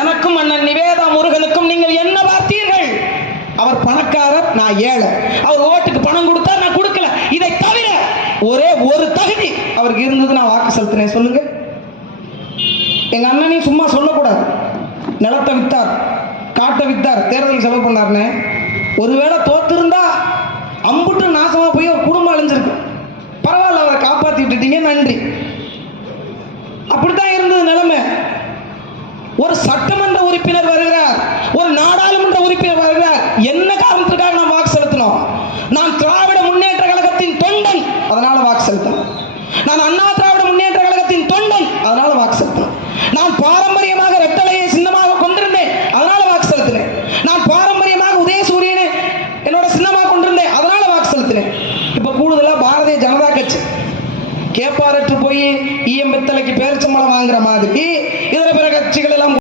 எனக்கும் அண்ணன் நிவேதா முருகனுக்கும் நீங்கள் என்ன பார்த்தீர்கள்? அவர் பணக்காரர், நான் ஏழை. அவர் ஓட்டுக்கு பணம் கொடுத்தார், நான் கொடுக்கல. இதை தவிர ஒரே ஒரு தகுதி அவருக்கு இருந்தது, நான் வாக்கு செலுத்தினேன். சொல்லுங்க. எங்க அண்ணனையும் சும்மா சொல்லக்கூடாது. நிலத்தை வித்தார், காட்டை வித்தார், தேர்தல் செலவு பண்ணார்னே. ஒருவேளை தோத்திருந்தா அம்புட்டு நாசமா போய் ஒரு குடும்பம் அழிஞ்சிருக்கு. பரவாயில்ல, அவரை காப்பாத்தி விட்டுட்டீங்க, நன்றி. அப்படித்தான் இருந்தது நிலைமை. ஒரு சட்டமன்ற உறுப்பினர் வருகிறார், ஒரு நாடாளுமன்ற உறுப்பினர் வருகிறார். என்ன காரணத்திற்காக நாம் வாக்கு செலுத்தினோம்? நான் திராவிட முன்னேற்ற கழகத்தின் தொண்டன், அதனால வாக்கு செலுத்தணும். நான் அண்ணா திராவிட முன்னேற்ற கழகத்தின் தொண்டன், அதனால வாக்கு செலுத்தணும். நான் பாரம்பரியமாக ரெட்டலையை சின்னமாக கொண்டிருந்தேன், அதனால வாக்கு செலுத்தினேன். நான் பாரம்பரியமாக உதயசூரியனை என்னோட சின்னமாக கொண்டிருந்தேன், அதனால வாக்கு செலுத்தினேன். இப்ப கூடுதலா பாரதிய ஜனதா கட்சி கேப்பாரற்று போய் ஈயம் பித்தளைக்கு பேரிச்சம்பளம் வாங்குற மாதிரி இதர பிற கட்சிகள் எல்லாம்